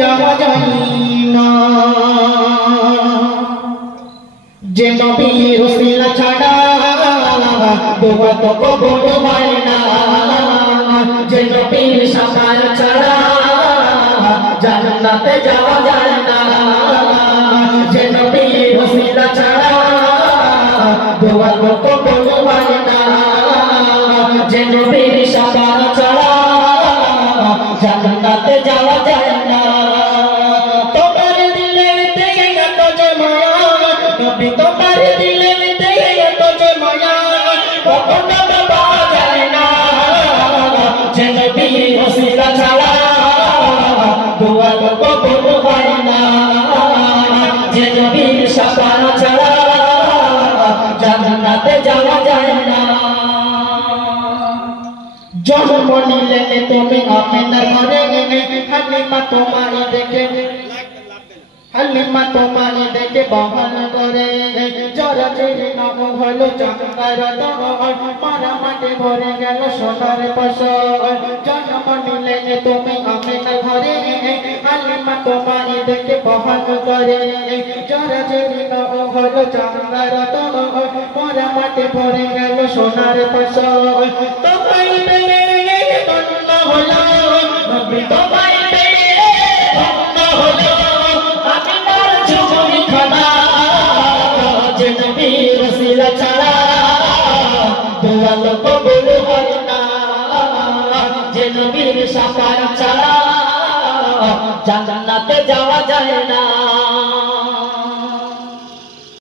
যাওয়া যায় না যে নবীর ওসিলা ছাড়া দোয়া তো কবুল হয় না যে নবীর শাফায়াত ছাড়া জান্নাতে যাওয়া যায় না যে নবীর ওসিলা ছাড়া দোয়া তো কবুল হয় না যে নবীর শাফায়াত ছাড়া জান্নাতে যাওয়া যায় না তোমার দিলেতে এত যে মায়া নবী তোমার দিলেতে এত যে মায়া কখনো পাওয়া যায় না যে নবীর ওসিলা ছাড়া দোয়া তো কবুল হয় না যে নবীর শাফায়াত ছাড়া জান্নাতে যাওয়া যায় না জন্ম নিলে তুমি আমিনার ঘরে হালিমা তোমায় দেখে হালিমা তোমায় দেখে বহন করে জরা জীর্ণ হলো চাঙ্গার মারা মাটি ভরে গেল সোনার ফসল জন্ম নিলে তুমি আমিনার ঘরে হালিমা তোমায় দেখে বহন করে জরা জীর্ণ হলো চাঙ্গার মারা মাটি ভরে গেল সোনার ফসল তোমায় পেলে ধন্য হলো নবী তোমায় পেলে ধন্য হলো আমিনার ঝুমুরি খানা যে নবীর ওসিলা ছাড়া দোয়া তো কবুল হয় না যে নবীর শাফায়াত ছাড়া জান্নাতে যাওয়া যায় না।